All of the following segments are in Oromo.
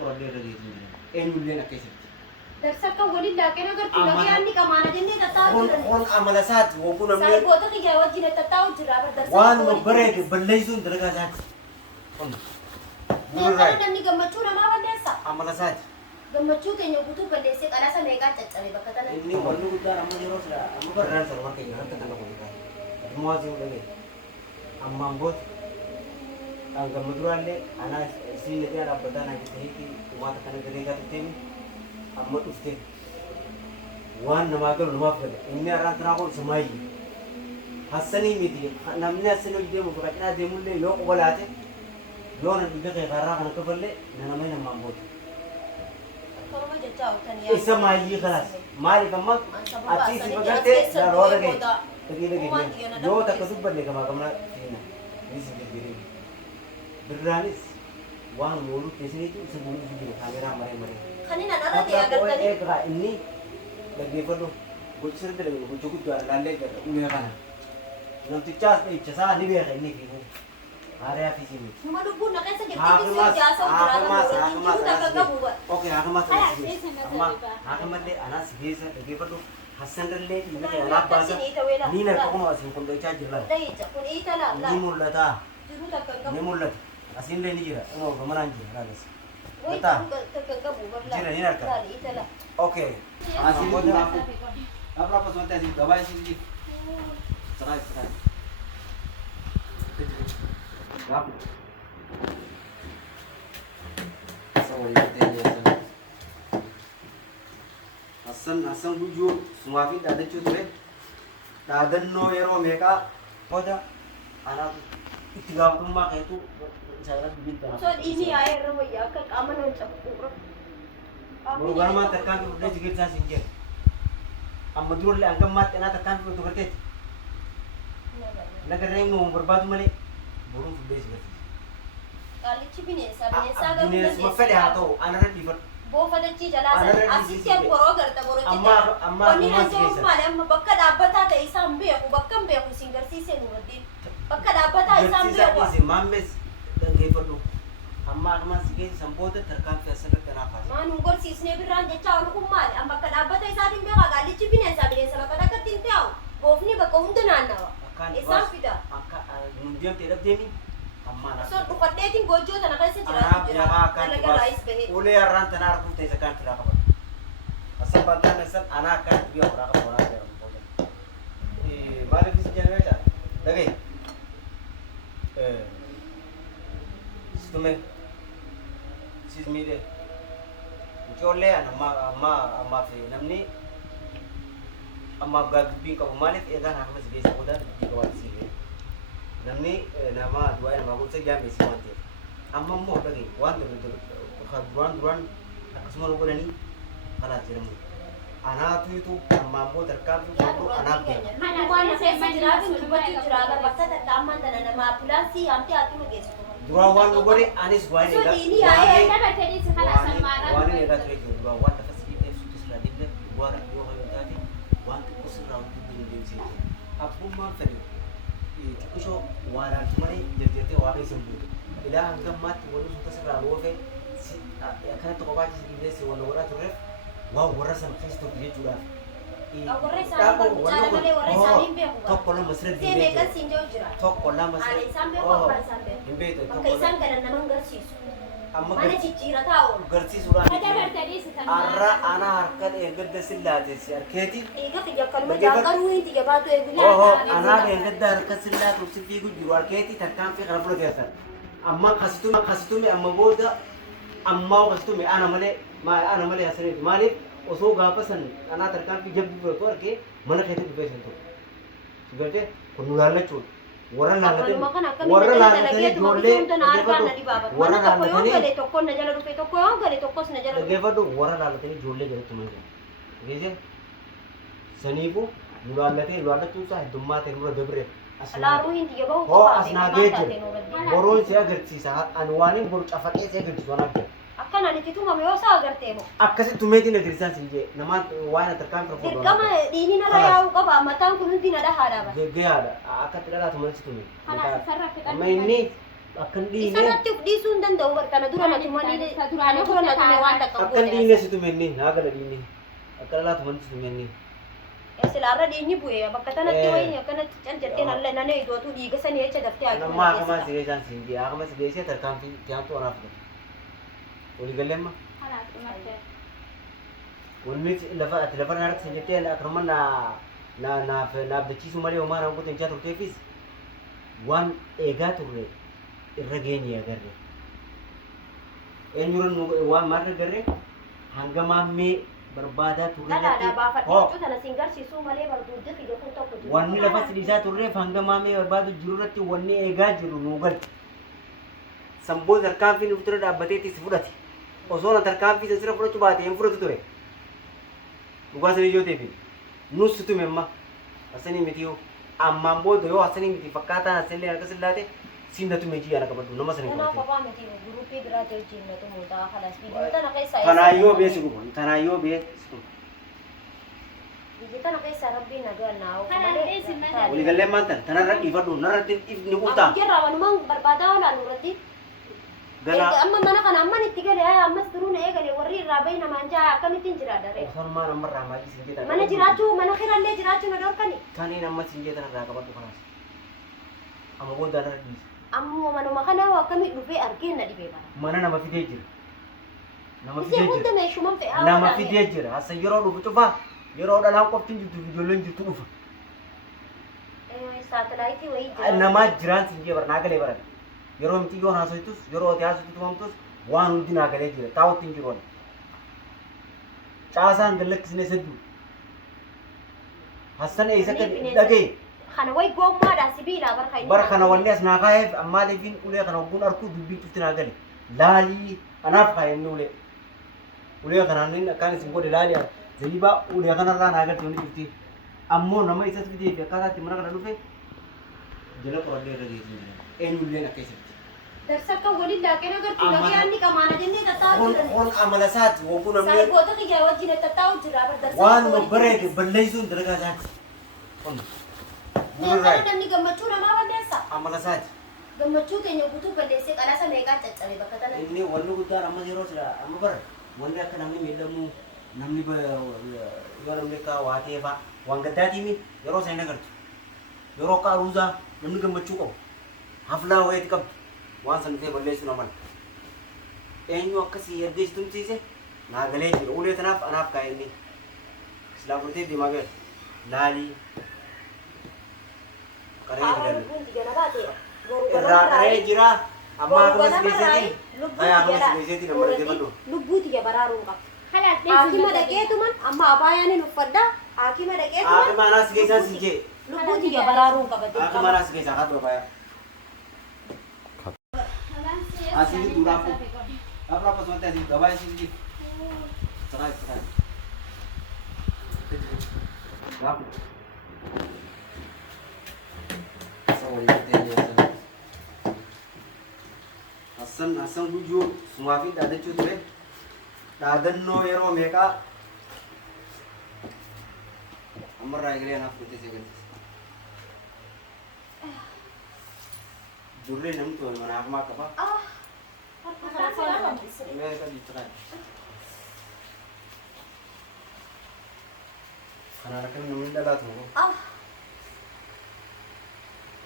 qorannee irra geessu jira. Eenyullee akka isatti. Darsakka waliin laaqee agartuu lagee aanni qamaana jennee tattaa'u jira. Kun amala isaati waguu namni. Saayboota kiyyaa wajjin tattaa'u jira. Waanuma bareede balleessuun dalagaa isaati. Meeqaa namni gammachuu namaa balleessa. Amala isaati. Gammachuu keenya guutuu balleessee qalaasa meeqaa caccabe bakka kana. Inni wanni guddaan amma yeroo sila amma barraan salma keenya harka kana qofa. Adummaa si dhagee. Ammaan booda kan gammaduraallee anaa isiin dhagee dhaabbataa naa jettee uummata kana garee gaafteemi amma dhufte waan namaa galu namaaf gala. Inni har'aan tanaa kun samaayyi. Hassanii miti namni hassanii hojii deemu fudhachaa deemullee yoo qobalaate yoo na dhibee keekarraa kana kafallee nanamee namaan booda. Isa maayyii kalaas maaliif amma achii si bagartee yeroo dhagee dhagee yoo takka dubbanne gamaa gamnaa fiina ni si jirbirin birraanis waan mooluu keessaniitu isa bu'uutu jiru kaameraa maree maree. Kan inni dhalate agartanii. Eegaa inni dhaggeeffadhu gochi sirriitti dhaggeeffadhu gocha guddaa laallee gara ulee kana namtichaas dheechasaa ni beeka inni fiigu. Area fisini. Cuma dubun nak kan saja kita jasa udah Oke, hakamas. Hakamas le anak sibesa lagi perlu Hasan le ini kayak anak bahasa. Ni nak kau mau asin pun baca jelas. Ni mullata. Ni mullat. Asin le ni jira. Oh, kemana ni? Ragas. Kata. Jira ni nak. Oke. Asin pun apa? Apa pas nanti asin gawai sini. Serai. Gap. Hasan buju semua fit ada cuci. Ada no ero mereka pada anak tiga rumah itu saya bintang. So ini air ya ke kamar untuk urut. Bukan mah tekan tu udah sedikit saya singkir. Amadul le angkat mat enak tekan tu kerja. Negara yang mau berbatu malik. Burung sudah sih. Kali cipine sabi saga ini semua feda atau anak di Bo pada ci jalasan asisten boro garta boro ci wani na jo male amma bakka dabbata ta isam be ku bakkan be ku singar sise nuruddin bakka dabbata isam be ku sise mames dan ke fodo amma amma sige sambota terkan fasala kana pas manu gor sisne birran je chawu ku male amma bakka dabbata isatin be ka gali cipine sabi ne sala kada katin taw bofni bakka undana nawa isam fida akka mundial tidak demi So dukadetin gojo tanah kasi jira talaga rice behe. Ule arran tanah aku teh sekarang tidak apa. Asal bantan asal anak kan dia orang apa orang dia orang. Mari kita jalan aja. Lagi. Situme. Sismi deh. Jole amma fi namni amma gagbi ka malik edan hakmas besi udah di kawat sini. Namni nama dua nama aku saja mesti mati. Amma mau lagi, wan tu duran semua lupa ni, kalah cermin. Anak tu amma mau terkam tu anak dia. Mana saya sejarah tu cerita baksa terkaman dan nama apulasi amti atu lagi. Dua wan lupa ni anis wan ni. So ini ayah kan tadi sekarang samaran. Wan ni dah terjadi dua wan tak sedikit sudah sedikit deh. Dua kali tadi wan tu kusur raut tu di sini. Abu mah ferry. Kusho waran cumari jadi warai sembuh. Ila angkam mat waru suka sekarang wae si akan tu kau baca sini si waru waru tu ref. Wah waru sampai tu dia juga. Waru sampai bicara kali waru sampai biar aku. Tok kolam mesra di. Si mereka sinjau jira. Tok kolam mesra. Ada sampai apa sampai. Himbe tu. Pakai sangka dan nama gersis. Amma mana cicira tahu. Gersis sudah. Ada tadi sekarang. Arra anak harkat gede sillat si arketi. Ega tiga kali jangan win tiga batu egu. Oh anak gede harkat sillat tu si figu jual arketi terkam fi kerap lo biasa. Amma khasitu me amma boda amma khasitu me ana male asri malik oso gapasan ana terkam fi jab bi to arke mana kheti bi besan to. Sigate kunulala chut. Warna lagi jole. Warna lagi toko najala rupe toko yang kali toko najala. Lagi warna lagi jole jadi teman. Jadi senibu luar lagi luar lagi tu sah dumma terus debre. Laruin tiga bau. Oh asna geje. Borun saya gerci saat anwani borun cafaknya saya gerci warna ge. Akan ada itu nggak mewasa agar temo. Akasi tume di negeri sana sih. Nama wana terkan performa. Dirgama ini nara ya uka ba matang kunun di nada hara ba. Ge ada. Akan tidak ada teman situ. Halas sarap kita. Ini Akkan Isarratti of dhiisuu hin danda'u barkana dura natu manii kana dura natu mee waan takka akkan dhiine situ menni naagala dhiine akka laatu manti situ menni silaarra dhiinyi bu'ee bakka tanatti wayini akkanatti caljalteen alla nana idootu dhiiga sanii jecha daftee namma akama siree jaan singi akama siree see tarkaanfii tiyaantu anaaf walii galleemma wanni lafa ati lafa naarratti sin jettee akkanuma naaf dachiisuu malee homaa naan qoteen chaa turteefis waan eegaa turre irra geenye agarre eenyuran waan maal agarre hanga maammee barbaadaa turreetti baafadhachuu tana siin garsiisuu malee barduudde fide kun tokko jiru wanni lafa sidiisaa turreef hanga maammee barbaadu jirurratti wanni eegaa jiru nuu galte samboo tarkaanfii nuuf ture dhaabbateetti si fudhate osoo na tarkaanfii san sira fudhachuu baate hin fudhatu ture dhugaa sanii ijoo ta'eef nus tume amma asanii mitiyu ammaan booda yoo asanii miti fakkaataan asillee harka sillaate sindatu meji yana kabadu nama sani kana papa meti grupi berate jinna to muda khalas video tana kaisa tanayo be sigu tanayo be sigu video tana kaisa rabbi na do na o uli galle mantan tanara ifadu narati ifni kuta kira wan mang barbada wala nurati gana amma mana kana amma ni tigale amma suruna e gale warri rabayna manja kamitin jira dare son ma namar ramaji sinjeta mana jiratu mana khiralle jiratu na dorkani tani namma sinjeta na kabadu khalas amma boda na ammo manuma kana wa kami dhufe argeen na dhibe bara mana nama fidee jira nama fidee jira hunda meeshuman fe'aa nama fidee jira asa yeroo dhufu cufa yeroo dhalaan qoftiin jirtu ijoolleen jirtu dhufa saatalaayitii wayii jira nama jiraan sinjee bara naagalee bara yeroo miti yoo haasoytus yeroo ati haasoytu tumamtus waan hundi naagalee jira taawattiin jiroon caasaan gallakkisne saddu hassan eessatti dhagee kana way gommaadha sibiila barkana wanni as naa kaayef ammaa leefiin ulee kana ogguun arkuu dubbii cufti naa gale laalii anaaf kaayenne ulee kanaanin akkaan isin godhe laalii zayiibaa ulee kanarraa naa galte wanni cufti ammoo nama isas fidee fi akkaataatti mana kana dhufe jala qoradhee irra geessin jira eenyulleen akka isatti darsakka waliin laaqee nagartu gagee anni qamaana jennee tattaa'u jiran on amala isaati wogguu namni saayiboota kiyyaa wajjin tattaa'u jira bar darsakka waan bareede balleessuun dalagaa isaati Nyaata namni gammachuu namaa balleessa. Amala isaati. Gammachuu keenya guutuu balleessee qalaasa meeqaa caccabe bakka tanatti. Inni wanni guddaan amma yeroo sila amma bara wanni akka namni miidhamu namni yoo namni akka waatee faa waan gaddaatiimi yeroo sana agartu yeroo akka aruuzaa namni gammachuu qabu haflaa wayiiti qabdu waan san ta'e balleessuu namani eenyu akkasii ergeessi tumsiise naa galee jira ulee tanaaf anaaf kaa'enni silaa furtee deemaa gahe laalii irraa qaree jira amma akkamas keessatti akkamas keessatti nama dhaggeeffadhu lubbuuti ya baraaruu qaba haakima dhaqeetuman amma abaayaaniin uffadda haakima dhaqeetuman haakima anaas keessaa si jee lubbuuti ya baraaruu qaba haakima anaas keessaa haa toofaya asii duudhaafu dhaabraa akkasumatti asii gabaa isii jee saraa gaafu Hassan guyyuu sumaa fi dhaadachuu ture dhaadannoo yeroo meeqaa ammarraa egalee anaaf fudhatee see galchise durree namni to'an mana hakumaa qaba kanaan akka namni dhalaatu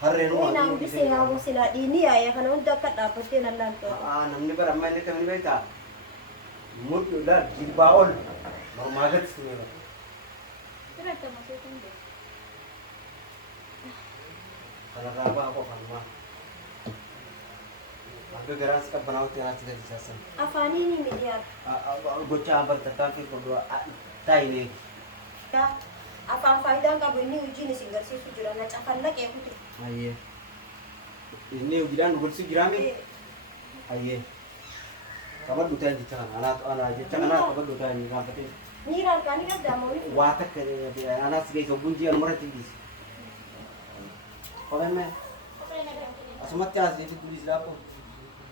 harreen waan Nang bisa hawo sila dini ya kana hunda akka dhaabbattee nan laaltu. namni bara amma inni kamni beektaa mudhu laal jilbaa ol marmaagatti tumeera kanarraa baa qofanumaa akka garaas qabbanaa'utti anaatti galchaasan Afaanii ni miidiyaa. gochaa bartataan fi kodoo taa'inee Afaan faayidaan qabu inni hojiin isin garsiisu jira na cafallaqee kuti. ayyee inni hojiidhaan gorsi jiraame ayyee qabadhu ta'an jecha kana anaa jecha kanaa qabadhu ta'an gaanfatee Niira argaanii qabdaamooni. waa takka anaas geessa bunjii anumarratti hidhiisi qolemme asumatti haasneetu guliis laapho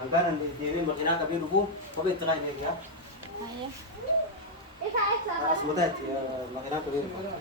hangaan deemee makiinaa qabee dhuguu kophee itti kaa'inee dhiyaa asumatti makiinaa qabee dhuguu